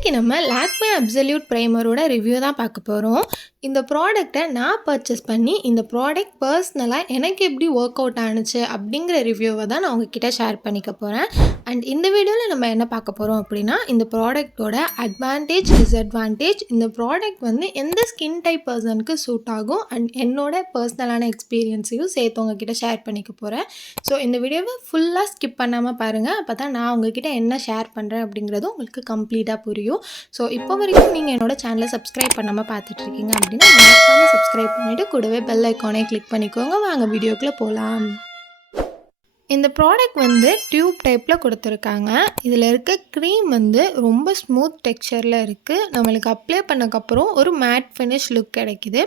இன்றைக்கி நம்ம Lakme absolute ப்ரைமரோட review தான் பார்க்க போகிறோம். இந்த ப்ராடக்ட்டை நான் பர்ச்சேஸ் பண்ணி இந்த ப்ராடக்ட் பர்ஸ்னலாக எனக்கு எப்படி ஒர்க் அவுட் ஆணுச்சு அப்படிங்கிற ரிவ்யூவை தான் நான் உங்ககிட்ட ஷேர் பண்ணிக்க போகிறேன். அண்ட் இந்த வீடியோவில் நம்ம என்ன பார்க்க போகிறோம் அப்படின்னா, இந்த ப்ராடக்ட்டோட அட்வான்டேஜ், டிஸ்அட்வான்டேஜ், இந்த ப்ராடக்ட் வந்து எந்த ஸ்கின் டைப் பர்சனுக்கு சூட் ஆகும் அண்ட் என்னோட பர்சனலான எக்ஸ்பீரியன்ஸையும் சேர்த்து உங்ககிட்ட ஷேர் பண்ணிக்க போகிறேன். ஸோ இந்த வீடியோவை ஃபுல்லாக ஸ்கிப் பண்ணாமல் பாருங்கள். அப்போ தான் நான் உங்ககிட்ட என்ன ஷேர் பண்ணுறேன் அப்படிங்கிறது உங்களுக்கு கம்ப்ளீட்டாக புரியும். ஸோ இப்போ வரைக்கும் நீங்கள் என்னோட சேனலை சப்ஸ்கிரைப் பண்ணாமல் பார்த்துட்ருக்கீங்க அப்படின்னா மறக்காமல் சப்ஸ்கிரைப் பண்ணிவிட்டு கூடவே பெல் ஐக்கானே கிளிக் பண்ணிக்கோங்க. வாங்க வீடியோக்குள்ளே போகலாம். இந்த ப்ராடக்ட் வந்து டியூப் டைப்பில் கொடுத்துருக்காங்க. இதில் இருக்க க்ரீம் வந்து ரொம்ப ஸ்மூத் டெக்ஸ்சரில் இருக்குது. நம்மளுக்கு அப்ளை பண்ணக்கப்புறம் ஒரு மேட் ஃபினிஷ் லுக் கிடைக்குது.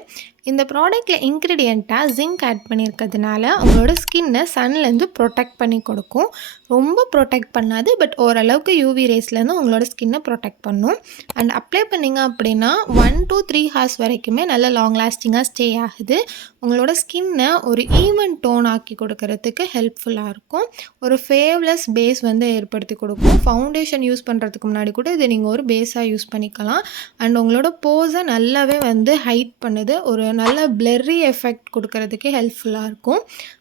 இந்த ப்ராடக்ட்டில் இன்க்ரீடியண்ட்டாக ஜிங்க் ஆட் பண்ணியிருக்கிறதுனால உங்களோட ஸ்கின்னை சன்லேருந்து ப்ரொடெக்ட் பண்ணி கொடுக்கும். ரொம்ப ப்ரொடெக்ட் பண்ணாது, பட் ஓரளவுக்கு யூவி ரேஸ்லேருந்து உங்களோட ஸ்கின்னை ப்ரொடெக்ட் பண்ணும். அண்ட் அப்ளை பண்ணிங்க அப்படின்னா 1 to 3 hours வரைக்குமே நல்ல லாங் லாஸ்டிங்காக ஸ்டே ஆகுது. உங்களோட ஸ்கின்னை ஒரு ஈவன் டோன் ஆக்கி கொடுக்கறதுக்கு ஹெல்ப்ஃபுல்லாக இருக்கும். ஒரு ஃபேவ்லெஸ் பேஸ் வந்து ஏற்படுத்தி கொடுக்கும். ஃபவுண்டேஷன் யூஸ் பண்ணுறதுக்கு முன்னாடி கூட இதை நீங்கள் ஒரு பேஸாக யூஸ் பண்ணிக்கலாம். அண்ட் உங்களோட போஸை நல்லாவே வந்து ஹைட் பண்ணுது. ஒரு நல்ல பிளர்ரி எஃபெக்ட் கொடுக்கறதுக்கு ஹெல்ப்ஃபுல்லாக இருக்கும்.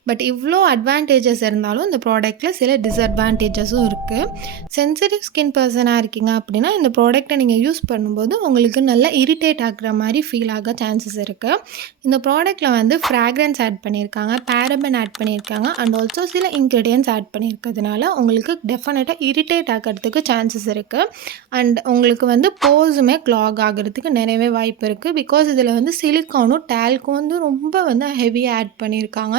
பட் இவ்வளோ அட்வான்டேஜஸ் இருந்தாலும் இந்த ப்ராடக்ட்டில் சில டிஸ்அட்வான்டேஜஸும் இருக்குது. சென்சிட்டிவ் ஸ்கின் பர்சனாக இருக்கீங்க அப்படின்னா இந்த ப்ராடக்ட்டை நீங்கள் யூஸ் பண்ணும்போது உங்களுக்கு நல்லா இரிட்டேட் ஆகிற மாதிரி ஃபீல் ஆக சான்சஸ் இருக்குது. இந்த ப்ராடக்ட்டில் வந்து ஃப்ராக்ரன்ஸ் ஆட் பண்ணியிருக்காங்க, பேரபன் ஆட் பண்ணியிருக்காங்க, அண்ட் ஆல்சோ சில இன்க்ரீடியன்ஸ் ஆட் பண்ணியிருக்கிறதுனால உங்களுக்கு டெஃபினட்டாக இரிட்டேட் ஆகிறதுக்கு சான்சஸ் இருக்குது. அண்ட் உங்களுக்கு வந்து போஸுமே க்ளாக் ஆகிறதுக்கு நிறையவே வாய்ப்பு இருக்குது. பிகாஸ் இதில் வந்து சிலிக்கானும் டால்க்கும் வந்து ரொம்ப வந்து ஹெவியாக ஆட் பண்ணியிருக்காங்க.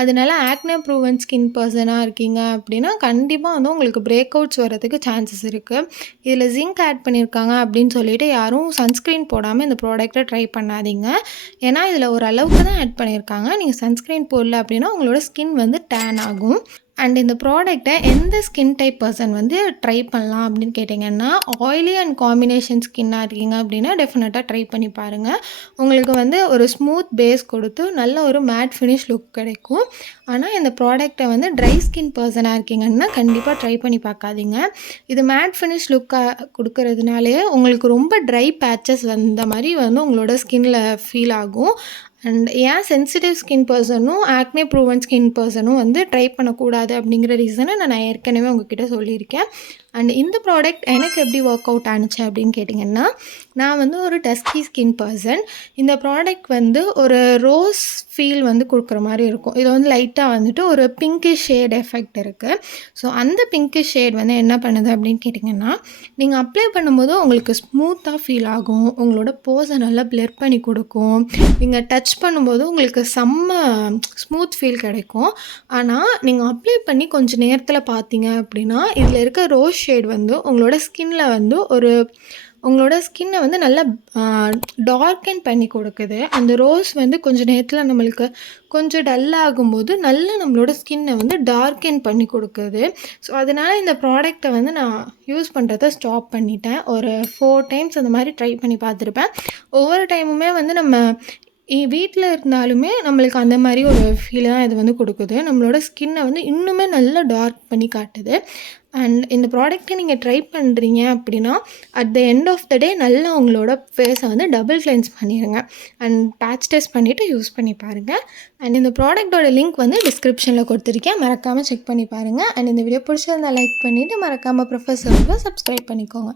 அதனால ஆக்னே ப்ரூவன் ஸ்கின் பர்சனாக இருக்கீங்க அப்படின்னா கண்டிப்பாக வந்து உங்களுக்கு பிரேக் அவுட்ஸ் வரதுக்கு சான்சஸ் இருக்குது. இதில் ஜிங்க் ஆட் பண்ணியிருக்காங்க அப்படின்னு சொல்லிட்டு யாரும் சன்ஸ்க்ரீன் போடாமல் இந்த ப்ராடக்ட்டை ட்ரை பண்ணாதீங்க. ஏன்னா இதில் ஒரு அளவுக்கு தான் ஆட் பண்ணியிருக்காங்க. நீங்கள் சன்ஸ்க்ரீன் போடல அப்படின்னா உங்களோட ஸ்கின் வந்து டேன் ஆகும். அண்ட் இந்த ப்ராடக்ட்டை எந்த ஸ்கின் டைப் பர்சன் வந்து ட்ரை பண்ணலாம் அப்படின்னு கேட்டிங்கன்னா, ஆயிலி அண்ட் காம்பினேஷன் ஸ்கின்னாக இருக்கீங்க அப்படின்னா டெஃபினட்டாக ட்ரை பண்ணி பாருங்கள். உங்களுக்கு வந்து ஒரு ஸ்மூத் பேஸ் கொடுத்து நல்ல ஒரு மேட் ஃபினிஷ் லுக் கிடைக்கும். ஆனால் இந்த ப்ராடக்ட்டை வந்து ட்ரை ஸ்கின் பர்சனாக இருக்கீங்கன்னா கண்டிப்பாக ட்ரை பண்ணி பார்க்காதீங்க. இது மேட் ஃபினிஷ் லுக்காக கொடுக்கறதுனாலே உங்களுக்கு ரொம்ப ட்ரை பேச்சஸ் வந்த மாதிரி வந்து உங்களோட ஸ்கின்னில் ஃபீல் ஆகும். அண்ட் ஏன் சென்சிட்டிவ் ஸ்கின் பர்சனும் ஆக்னே ப்ரூவன் ஸ்கின் பர்சனும் வந்து ட்ரை பண்ணக்கூடாது அப்படிங்கிற ரீசனை நான் ஏற்கனவே உங்ககிட்ட சொல்லியிருக்கேன். அண்ட் இந்த ப்ராடக்ட் எனக்கு எப்படி ஒர்க் அவுட் ஆணுச்சு அப்படின்னு கேட்டிங்கன்னா, நான் வந்து ஒரு டஸ்கி ஸ்கின் பர்சன். இந்த ப்ராடக்ட் வந்து ஒரு ரோஸ் ஃபீல் வந்து கொடுக்குற மாதிரி இருக்கும். இது வந்து லைட்டாக வந்துட்டு ஒரு பிங்கிஷ் ஷேட் எஃபெக்ட் இருக்குது. ஸோ அந்த பிங்கிஷ் ஷேட் வந்து என்ன பண்ணுது அப்படின்னு கேட்டிங்கன்னா, நீங்கள் அப்ளை பண்ணும்போது உங்களுக்கு ஸ்மூத்தாக ஃபீல் ஆகும். உங்களோட போஸை நல்லா பிளர் பண்ணி கொடுக்கும். நீங்கள் டச் பண்ணும்போது உங்களுக்கு செம்ம ஸ்மூத் ஃபீல் கிடைக்கும். ஆனால் நீங்கள் அப்ளை பண்ணி கொஞ்சம் நேரத்தில் பார்த்தீங்க அப்படின்னா இதில் இருக்க ரோஸ் ஷேட் வந்து உங்களோட ஸ்கின்ல வந்து உங்களோட ஸ்கின்னை வந்து நல்லா டார்க்கன் பண்ணி கொடுக்குது. அந்த ரோஸ் வந்து கொஞ்சம் நேரத்தில் நம்மளுக்கு கொஞ்சம் டல் ஆகும்போது நல்லா நம்மளோட ஸ்கின்னை வந்து டார்க்கன் பண்ணி கொடுக்குது. ஸோ அதனால் இந்த ப்ராடக்டை வந்து நான் யூஸ் பண்ணுறத ஸ்டாப் பண்ணிட்டேன். ஒரு 4 times அந்த மாதிரி ட்ரை பண்ணி பார்த்துருப்பேன். ஒவ்வொரு டைமுமே வந்து நம்ம வீட்டில் இருந்தாலுமே நம்மளுக்கு அந்த மாதிரி ஒரு ஃபீல் தான் இது வந்து கொடுக்குது. நம்மளோட ஸ்கின்னை வந்து இன்னுமே நல்லா டார்க் பண்ணி காட்டுது. அண்ட் இந்த ப்ராடக்ட்டை நீங்கள் ட்ரை பண்ணுறீங்க அப்படின்னா at the end of the day நல்லா உங்களோட ஃபேஸை வந்து டபுள் கிளென்ஸ் பண்ணிடுங்க. அண்ட் பேட்ச் டெஸ்ட் பண்ணிவிட்டு யூஸ் பண்ணி பாருங்கள். அண்ட் இந்த ப்ராடக்ட்டோட லிங்க் வந்து டிஸ்கிரிப்ஷனில் கொடுத்துருக்கேன், மறக்காமல் செக் பண்ணி பாருங்கள். அண்ட் இந்த வீடியோ பிடிச்சிருந்தால் லைக் பண்ணிவிட்டு மறக்காமல் ப்ரொஃபஸருக்கு சப்ஸ்கிரைப் பண்ணிக்கோங்க.